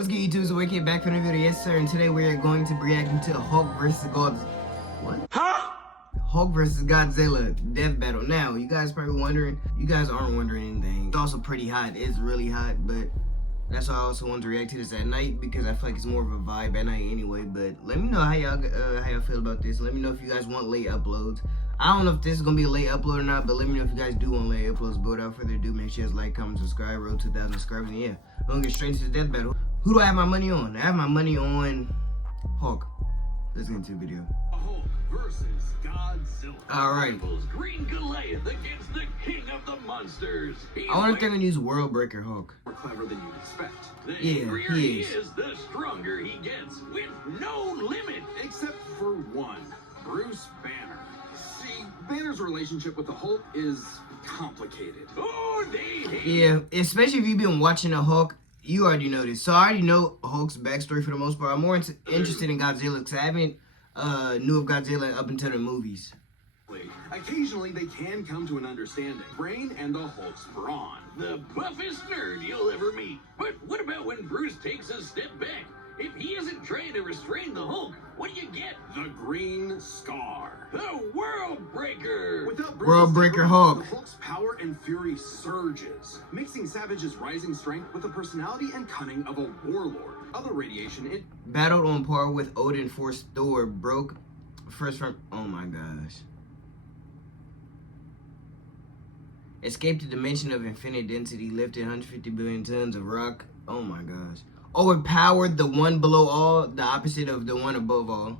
What's good, YouTube? So we're back for another video, yes sir, and today we're going to be reacting to Hulk versus Godzilla. What? Huh? Hulk versus Godzilla death battle. Now, you guys probably wondering, you guys aren't wondering anything. It's also pretty hot. It's really hot, but that's why I also want to react to this at night, because I feel like it's more of a vibe at night anyway. But let me know how y'all feel about this. Let me know if you guys want late uploads. I don't know if this is gonna be a late upload or not, but let me know if you guys do want late uploads. But without further ado, make sure you guys like, comment, subscribe, road 2,000 subscribers, and yeah, I'm gonna get straight into the death battle. Who do I have my money on? I have my money on Hulk. Let's get into the video. Hulk versus Godzilla. All right. Green Goliath against the king of the monsters. I wonder if they're gonna use World Breaker Hulk. More clever than you'd expect. The Yeah, angrier he is. the stronger he gets, with no limit. Except for one, Bruce Banner. See, Banner's relationship with the Hulk is complicated. Oh, they hate. Yeah, especially if you've been watching the Hulk. You already know this. So I already know Hulk's backstory for the most part. I'm more interested in Godzilla because I haven't knew of Godzilla up until the movies. Occasionally, they can come to an understanding. Brain and the Hulk's brawn. The buffest nerd you'll ever meet. But what about when Bruce takes a step back? If he isn't trying to restrain the Hulk, what do you get? The Green Scar. The World Breaker. Without Bruce's World Breaker Hulk, Hulk. the Hulk's power and fury surges, mixing Savage's rising strength with the personality and cunning of a warlord. Other radiation, it Battled on par with Odin forced Thor, broke first from... Oh my gosh. Escaped the dimension of infinite density, lifted 150 billion tons of rock. Oh my gosh. Overpowered the one below all, the opposite of the one above all.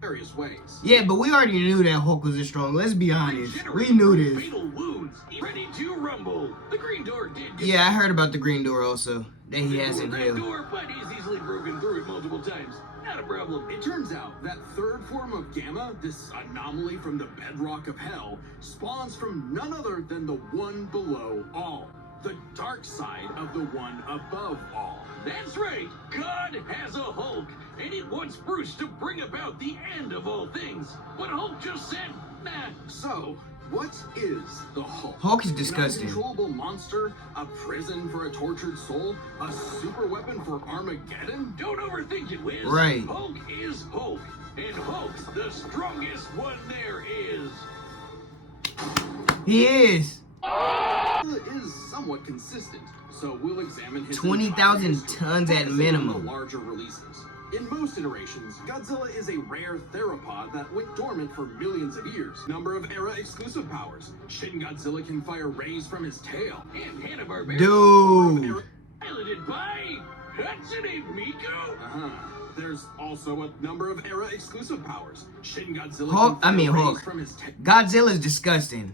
various ways. Yeah, but we already knew that Hulk was this strong. Let's be honest. We knew this. Fatal wounds, ready to rumble. The green door did. Yeah, I heard about the green door also. That he has in hell. Door, but he's easily broken through it multiple times. Not a problem. It turns out that third form of Gamma, this anomaly from the bedrock of hell, spawns from none other than the one below all. The dark side of the one above all. That's right, God has a Hulk, and it wants Bruce to bring about the end of all things. But Hulk just said, nah. So, what is the Hulk? Hulk is disgusting. An uncontrollable monster, a prison for a tortured soul, a super weapon for Armageddon? Don't overthink it, Wiz. Right. Hulk is Hulk, and Hulk's the strongest one there is. He is. Is somewhat consistent, so we'll examine his 20,000 tons at minimum. The larger releases. In most iterations, Godzilla is a rare theropod that went dormant for millions of years. Number of era exclusive powers. Shin Godzilla can fire rays from his tail. And Hanna-Barbera. Dude. Piloted by Hatsune Miku. There's also a number of era exclusive powers. Shin Godzilla Hulk, can fire rays Hulk. from his tail. Godzilla is disgusting.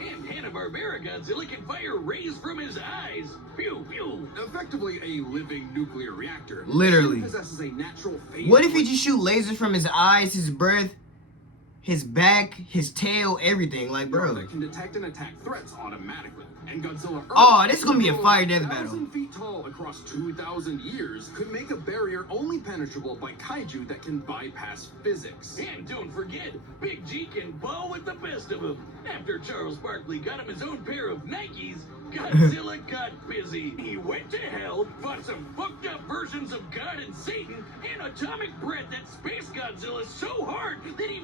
And Hanna-Barbera Godzilla can fire rays from his eyes. Pew, pew. Effectively a living nuclear reactor. Literally. He possesses a natural phase. What if he just shoot lasers from his eyes, his breath, his back, his tail, everything? Like, bro. That can detect and attack threats automatically. And Godzilla Earth, Oh, this is gonna be a fire death battle. 1,000 feet tall across 2,000 years, could make a barrier only penetrable by kaiju that can bypass physics. And don't forget, Big G can ball with the best of them. After Charles Barkley got him his own pair of Nikes, Godzilla got busy. He went to hell, fought some fucked up versions of God and Satan, and atomic breath that Space Godzilla so hard that he...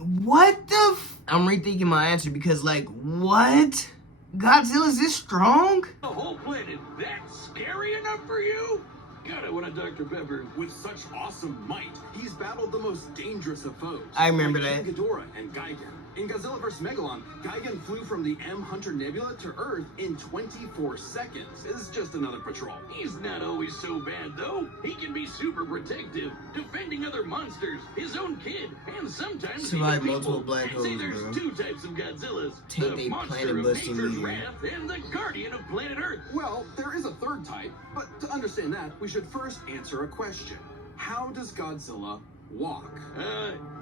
What the I'm rethinking my answer because, like, what? Godzilla's this strong? The whole planet, that's scary enough for you? God, I want a Dr. Pepper. With such awesome might, he's battled the most dangerous of foes. I remember like that. King Ghidorah and Gigan. In Godzilla vs. Megalon, Gigan flew from the M Hunter Nebula to Earth in 24 seconds. This is just another patrol. He's not always so bad, though. He can be super protective, defending other monsters, his own kid, and sometimes Survive even multiple people. black I'd say holes, there's bro. two types of Godzillas. Take The a monster planet of busting nature's meteor. wrath and the guardian of planet Earth. Well, there is a third type, but to understand that, we should first answer a question. How does Godzilla walk?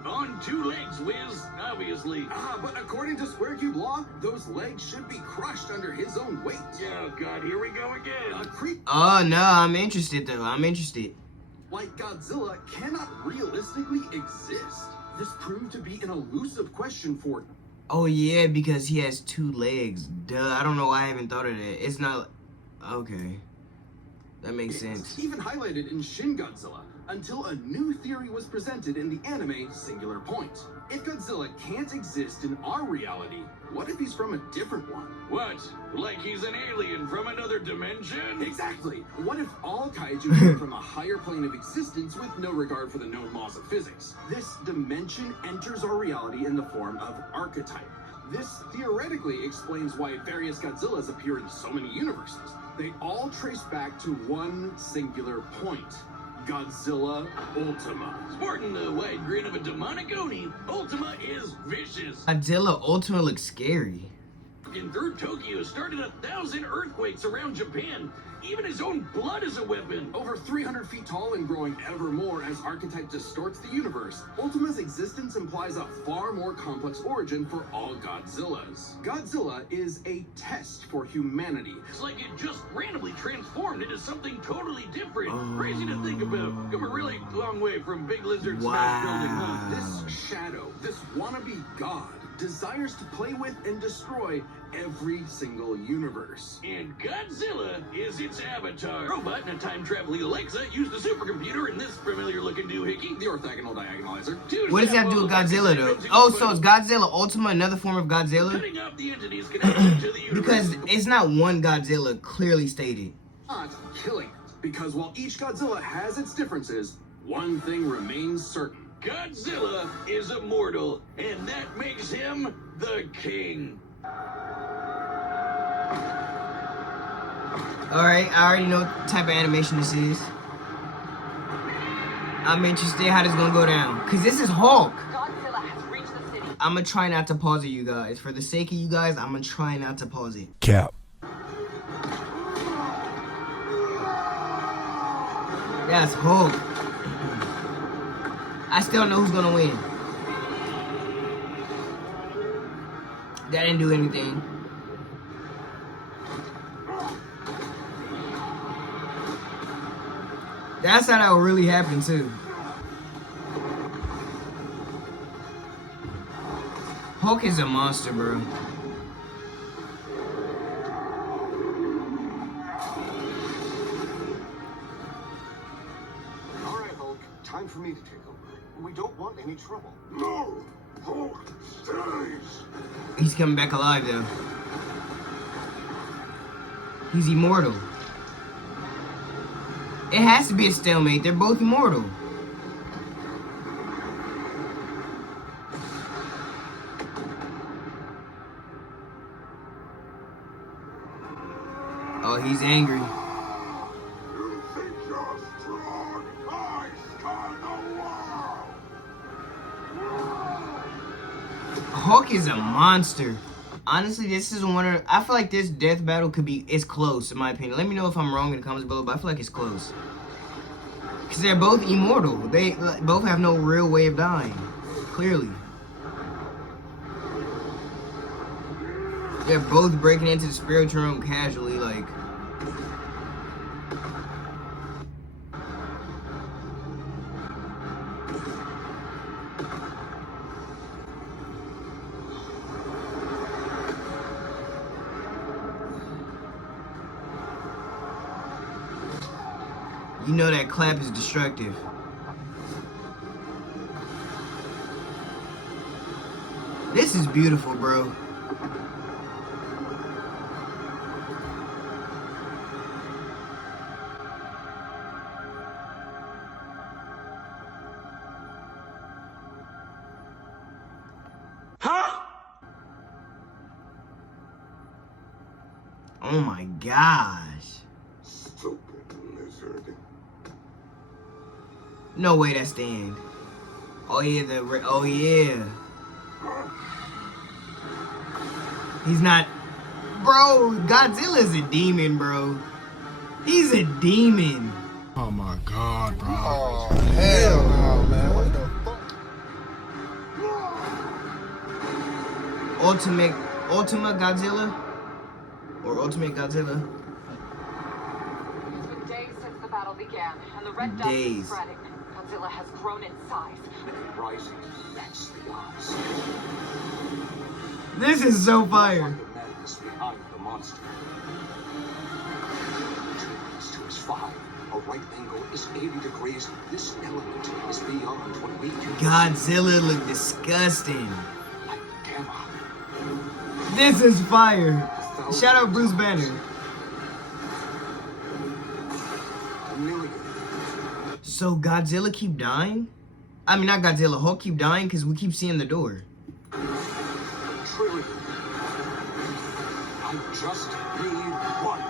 On two legs, Wiz, obviously. But according to Square Cube law, those legs should be crushed under his own weight. Oh, God, here we go again. A creep Oh, no, I'm interested, though. I'm interested. like Godzilla cannot realistically exist. This proved to be an elusive question for... Oh, yeah, because he has two legs. Duh, I don't know why I haven't thought of that. It's not... Okay. That makes sense. It's even highlighted in Shin Godzilla, until a new theory was presented in the anime Singular Point. If Godzilla can't exist in our reality, what if he's from a different one? What? Like he's an alien from another dimension? Exactly! What if all kaiju come from a higher plane of existence with no regard for the known laws of physics? This dimension enters our reality in the form of archetype. This theoretically explains why various Godzillas appear in so many universes. They all trace back to one singular point: Godzilla Ultima. Sporting the wide grin of a demonic Oni, Ultima is vicious. Godzilla Ultima looks scary. In third Tokyo started 1,000 earthquakes around Japan. Even his own blood is a weapon. Over 300 feet tall and growing ever more as archetype distorts the universe, Ultima's existence implies a far more complex origin for all Godzillas. Godzilla is a test for humanity. It's like it just randomly transformed into something totally different. Crazy to think about. Come a really long way from Big Lizard Smash Building, huh? This shadow, this wannabe god, desires to play with and destroy every single universe. And Godzilla is its avatar. Robot and a time-traveling Alexa used a supercomputer in this familiar-looking doohickey. The orthogonal diagonalizer. What does that have to do with Godzilla, though? Oh, so it's Godzilla Ultima, another form of Godzilla? Cutting off the entities connected to the universe. Because it's not one Godzilla clearly stated. Not killing it. Because while each Godzilla has its differences, one thing remains certain. Godzilla is immortal, and that makes him the king. Alright, I already know what type of animation this is. I'm interested how this gonna go down. Cause this is Hulk. Godzilla has reached the city. I'm gonna try not to pause it, you guys. For the sake of you guys, I'm gonna try not to pause it. Cap. That's Hulk. I still know who's gonna win. That didn't do anything. That's how that would really happen too. Hulk is a monster, bro. All right, Hulk. Time for me to take over. We don't want any trouble. No! Hulk stays! He's coming back alive though. He's immortal. It has to be a stalemate. They're both immortal. Oh, he's angry. You think you're strong? I scan the world! Hulk is a monster. Honestly, this is one of... I feel like this death battle could be... It's close, in my opinion. Let me know if I'm wrong in the comments below, but I feel like it's close. Because they're both immortal. They both have no real way of dying. Clearly. They're both breaking into the spiritual realm casually, like... You know that clap is destructive. This is beautiful, bro. Huh? Oh my gosh. Stupid lizard. No way that's the end. Oh yeah, oh yeah. He's not... Bro, Godzilla's a demon, bro. He's a demon. Oh my god, bro. Oh, hell no, man. What the fuck? Ultimate Godzilla? Or Ultimate Godzilla? It's been days since the battle began, and the red dust is spreading. Godzilla has grown in size. Rising. That's the odds. This is so fire. The madness behind the monster. Turns to his 5. A right angle is 80 degrees. This element is beyond what we can. Godzilla look disgusting. Like gamma. This is fire. Shout out Bruce Banner. A million. So Godzilla keep dying? I mean, not Godzilla, Hulk keep dying because we keep seeing the door. A trillion. I just need one.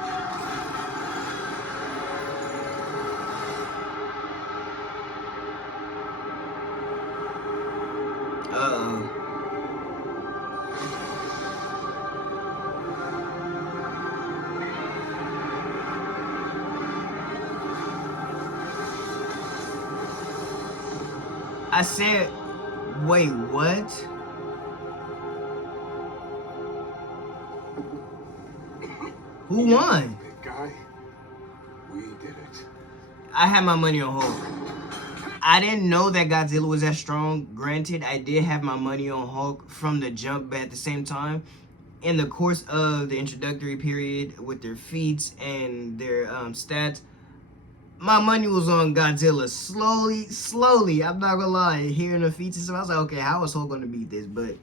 Uh-oh. I said, wait, what? Who won? Big guy, we did it. I had my money on Hulk. I didn't know that Godzilla was that strong. Granted, I did have my money on Hulk from the jump, but at the same time, in the course of the introductory period with their feats and their stats, my money was on Godzilla. Slowly, I'm not gonna lie, hearing the feats and stuff, I was like, okay, how is Hulk gonna beat this? But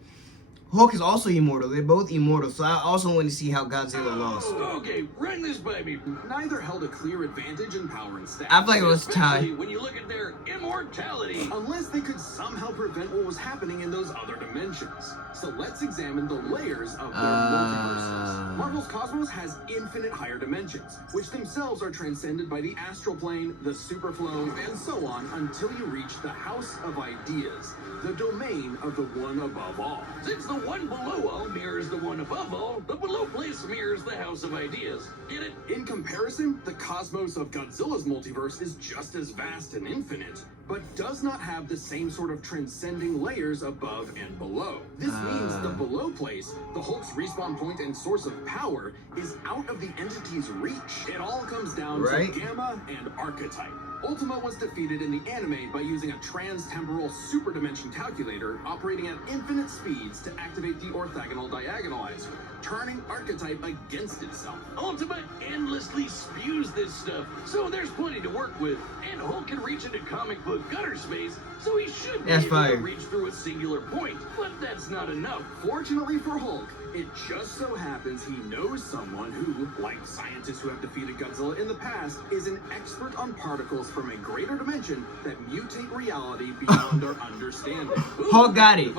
Hulk is also immortal. They're both immortal, so I also want to see how Godzilla lost. Okay, run this by me. Neither held a clear advantage in power and stats. I feel like it was tied. Especially when you look at their immortality. Unless they could somehow prevent what was happening in those other dimensions. So let's examine the layers of their multiverses. Marvel's cosmos has infinite higher dimensions, which themselves are transcended by the astral plane, the superflow, and so on until you reach the House of Ideas, the domain of the one above all. Since the one below all mirrors the one above all, the below place mirrors the House of Ideas. Get it? In comparison, the cosmos of Godzilla's multiverse is just as vast and infinite, but does not have the same sort of transcending layers above and below. This means the below place, the Hulk's respawn point and source of power, is out of the entity's reach. It all comes down to Gamma and Archetype. Ultima was defeated in the anime by using a trans-temporal superdimension calculator operating at infinite speeds to activate the orthogonal diagonalizer, turning Archetype against itself. Ultima endlessly spews this stuff, so there's plenty to work with. And Hulk can reach into comic book gutter space, so he should be able to reach through a singular point. But that's not enough. Fortunately for Hulk, it just so happens he knows someone who, like scientists who have defeated Godzilla in the past, is an expert on particles from a greater dimension that mutate reality beyond our understanding. Hulk got it.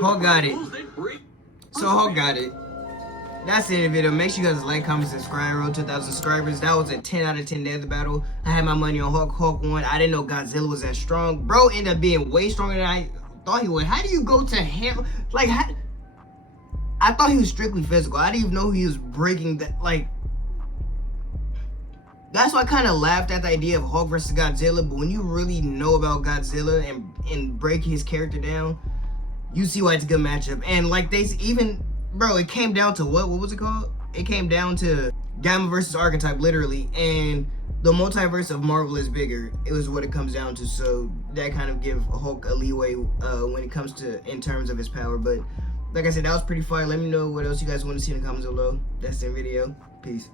Hulk got it. So Hulk got it. That's the end of the video. Make sure you guys like, comment, subscribe. Road to 1,000 subscribers. That was a 10 out of 10 day of the battle. I had my money on Hulk. Hulk won. I didn't know Godzilla was that strong. Bro ended up being way stronger than I thought he would. How do you go to him? Like, I thought he was strictly physical. I didn't even know he was breaking that. Like, that's why I kind of laughed at the idea of Hulk versus Godzilla. But when you really know about Godzilla and break his character down, you see why it's a good matchup. And like they even, bro, it came down to what was it called? It came down to Gamma versus Archetype, literally. And the multiverse of Marvel is bigger. It was what it comes down to. So that kind of give Hulk a leeway when it comes to in terms of his power. But like I said, that was pretty fire. Let me know what else you guys want to see in the comments below. That's the video. Peace.